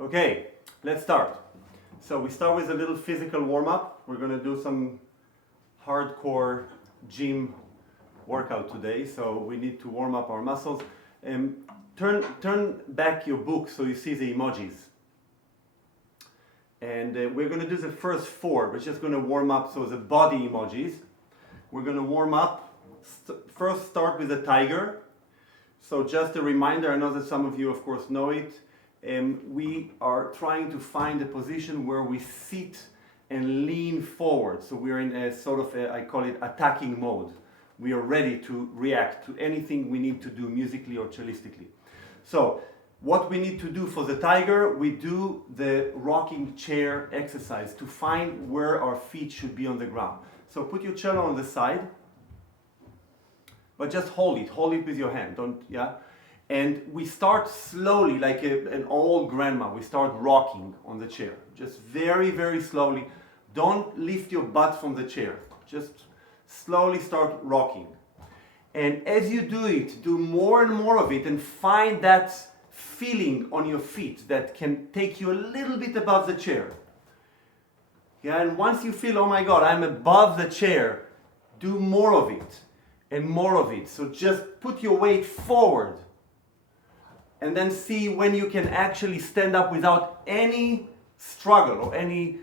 Okay, let's start. So we start with a little physical warm-up. We're going to do some hardcore gym workout today, so we need to warm up our muscles. Turn back your book so you see the emojis. And we're going to do the first four. We're just going to warm up, so the body emojis. We're going to warm up. First start with the tiger. So just a reminder, I know that some of you of course know it. We are trying to find a position where we sit and lean forward. So we're in a sort of, I call it attacking mode. We are ready to react to anything we need to do musically or cellistically. So what we need to do for the tiger, we do the rocking chair exercise to find where our feet should be on the ground. So put your cello on the side, but just hold it with your hand, and we start slowly, like an old grandma. We start rocking on the chair, just very, very slowly. Don't lift your butt from the chair, just slowly start rocking. And as you do it, do more and more of it and find that feeling on your feet that can take you a little bit above the chair. And once you feel, oh my God, I'm above the chair, do more of it and more of it. So just put your weight forward and then see when you can actually stand up without any struggle or any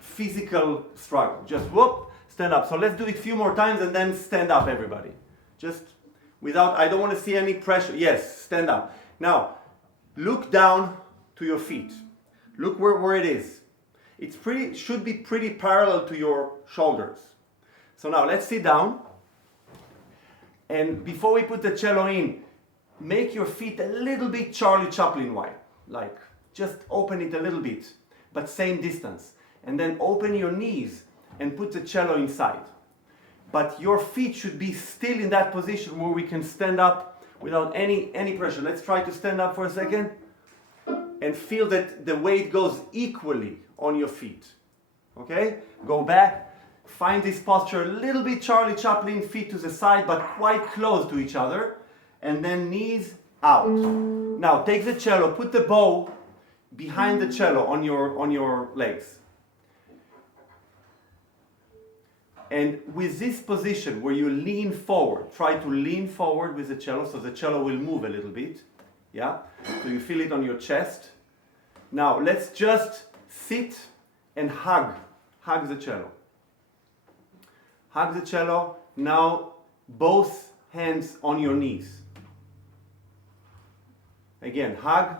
physical struggle. Just whoop, stand up. So let's do it a few more times and then stand up, everybody. Just without, I don't want to see any pressure. Yes, stand up. Now, look down to your feet. Look where it is. It should be pretty parallel to your shoulders. So now let's sit down. And before we put the cello in, make your feet a little bit Charlie Chaplin wide. Like, just open it a little bit, but same distance. And then open your knees and put the cello inside. But your feet should be still in that position where we can stand up without any pressure. Let's try to stand up for a second and feel that the weight goes equally on your feet. Okay? Go back. Find this posture a little bit Charlie Chaplin, feet to the side, but quite close to each other. And then knees out. Now take the cello, put the bow behind the cello on your legs. And with this position where you lean forward, try to lean forward with the cello so the cello will move a little bit. Yeah? So you feel it on your chest. Now let's just sit and hug the cello. Hug the cello. Now both hands on your knees. Again, hug,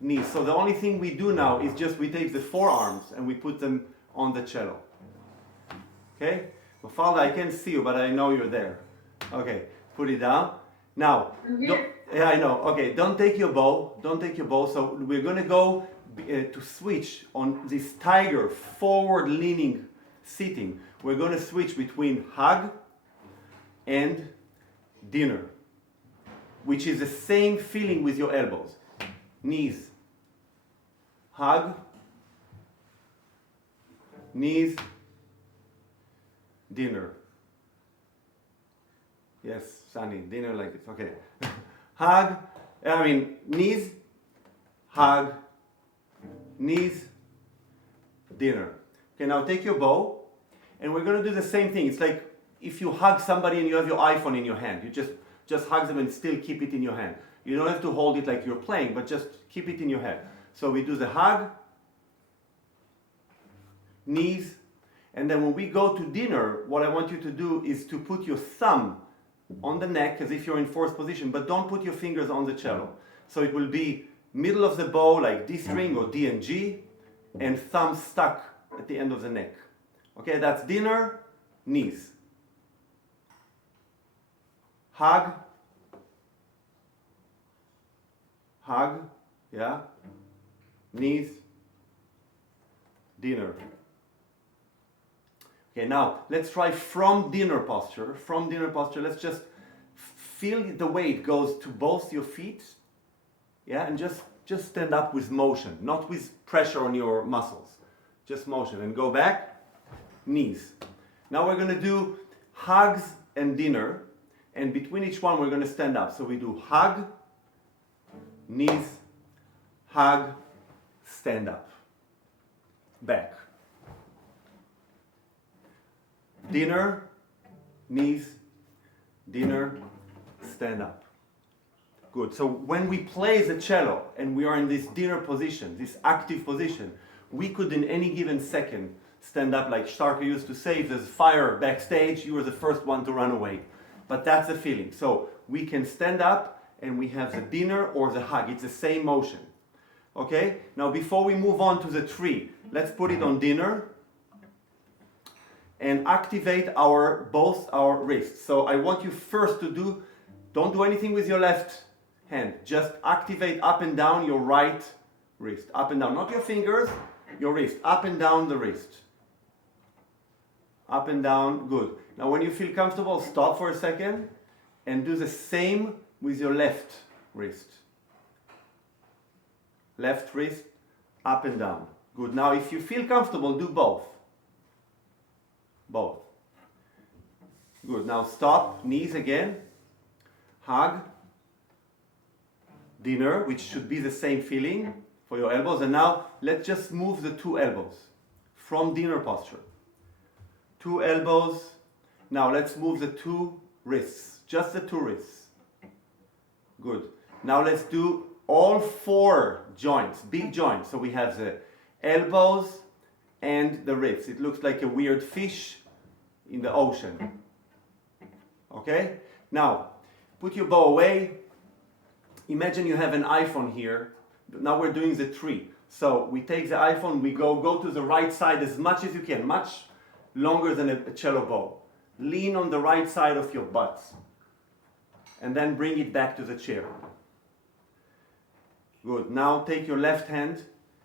knees. So the only thing we do now is just we take the forearms and we put them on the cello. Okay? Mafalda, I can't see you, but I know you're there. Okay, put it down. Now, yeah, I know. Okay, don't take your bow. Don't take your bow. So we're going to go to switch on this tiger forward leaning sitting. We're going to switch between hug and dinner, which is the same feeling with your elbows. Knees, hug, knees, dinner. Yes, Sunny, dinner like this. Okay. Hug, knees, hug, knees, dinner. Okay, now take your bow and we're going to do the same thing. It's like if you hug somebody and you have your iPhone in your hand. You just hug them and still keep it in your hand. You don't have to hold it like you're playing, but just keep it in your hand. So we do the hug, knees, and then when we go to dinner, what I want you to do is to put your thumb on the neck as if you're in fourth position, but don't put your fingers on the cello. So it will be middle of the bow like D string or D and G, and thumb stuck at the end of the neck. Okay, that's dinner, knees. Hug, yeah, knees, dinner. Okay, now let's try from dinner posture. From dinner posture, let's just feel the weight goes to both your feet, yeah, and just stand up with motion, not with pressure on your muscles, just motion. And go back, knees. Now we're going to do hugs and dinner. And between each one, we're going to stand up. So we do hug, knees, hug, stand up, back. Dinner, knees, dinner, stand up. Good. So when we play the cello and we are in this dinner position, this active position, we could in any given second stand up, like Starker used to say, if there's fire backstage, you are the first one to run away. But that's the feeling. So we can stand up and we have the dinner or the hug. It's the same motion. Okay? Now before we move on to the tree, let's put it on dinner and activate both our wrists. So I want you first to don't do anything with your left hand. Just activate up and down your right wrist. Up and down. Not your fingers, your wrist. Up and down the wrist. Up and down. Good. Now when you feel comfortable, stop for a second and do the same with your left wrist. Left wrist, up and down. Good. Now if you feel comfortable, do both. Both. Good. Now stop. Knees again. Hug. Dinner, which should be the same feeling for your elbows. And now let's just move the two elbows from dinner posture. Two elbows. Now let's move the two wrists. Just the two wrists. Good. Now let's do all four joints, big joints. So we have the elbows and the wrists. It looks like a weird fish in the ocean. Okay? Now, put your bow away. Imagine you have an iPhone here. Now we're doing the tree. So we take the iPhone, we go to the right side as much as you can, much longer than a cello bow. Lean on the right side of your butt. And then bring it back to the chair. Good. Now take your left hand,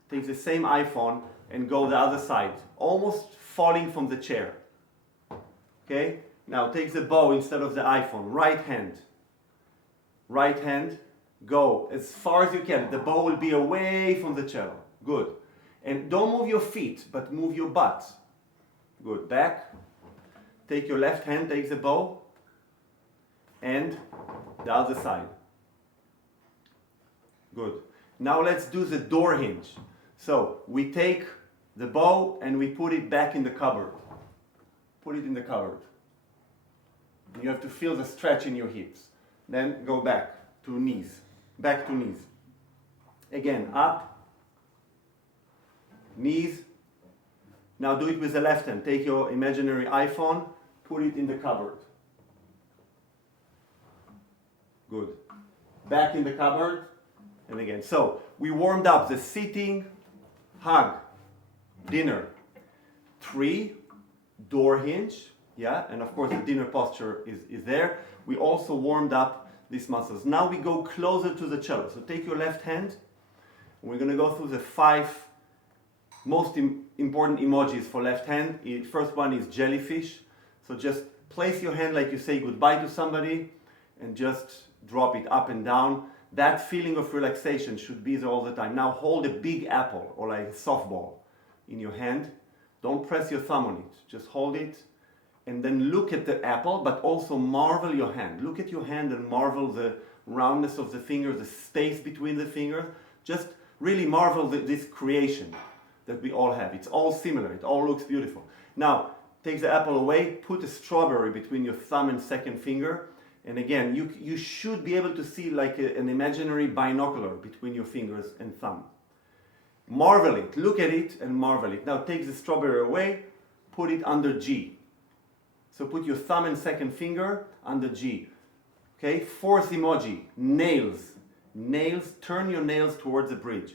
take the same iPhone and go the other side, almost falling from the chair. Okay? Now take the bow instead of the iPhone. Right hand. Right hand. Go as far as you can. The bow will be away from the cello. Good. And don't move your feet, but move your butt. Good. Back. Take your left hand, take the bow, and the other side. Good. Now let's do the door hinge. So we take the bow and we put it back in the cupboard. Put it in the cupboard. You have to feel the stretch in your hips. Then go back to knees. Back to knees. Again, up. Knees. Now do it with the left hand. Take your imaginary iPhone, put it in the cupboard. Good. Back in the cupboard. And again. So we warmed up the sitting, hug, dinner, tree, door hinge. Yeah, and of course the dinner posture is there. We also warmed up these muscles. Now we go closer to the cello. So take your left hand. We're going to go through the 5 most important emojis for left hand. First one is jellyfish. So just place your hand like you say goodbye to somebody and just drop it up and down. That feeling of relaxation should be there all the time. Now hold a big apple or like a softball in your hand. Don't press your thumb on it. Just hold it and then look at the apple, but also marvel your hand. Look at your hand and marvel the roundness of the fingers, the space between the fingers. Just really marvel this creation that we all have. It's all similar. It all looks beautiful. Now, take the apple away, put a strawberry between your thumb and second finger. And again, you should be able to see like an imaginary binocular between your fingers and thumb. Marvel it. Look at it and marvel it. Now take the strawberry away, put it under G. So put your thumb and second finger under G. Okay, 4th emoji, nails. Nails, turn your nails towards the bridge.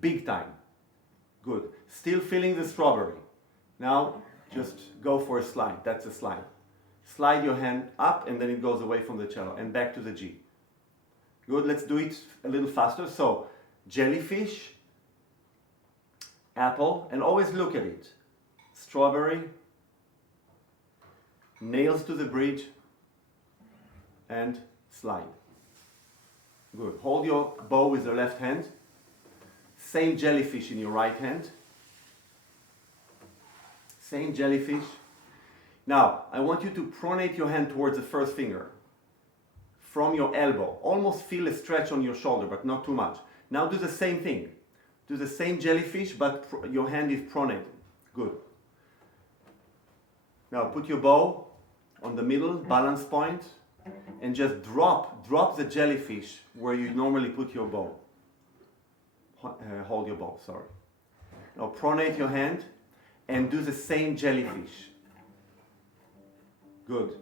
Big time. Good. Still feeling the strawberry. Now just go for a slide. That's a slide. Slide your hand up and then it goes away from the cello and back to the G. Good, let's do it a little faster. So, jellyfish, apple, and always look at it. Strawberry, nails to the bridge, and slide. Good. Hold your bow with your left hand. Same jellyfish in your right hand. Same jellyfish. Now, I want you to pronate your hand towards the first finger. From your elbow. Almost feel a stretch on your shoulder, but not too much. Now do the same thing. Do the same jellyfish, but your hand is pronated. Good. Now put your bow on the middle, balance point, and just drop the jellyfish where you normally put your bow. Hold your bow, sorry. Now pronate your hand and do the same jellyfish. Good.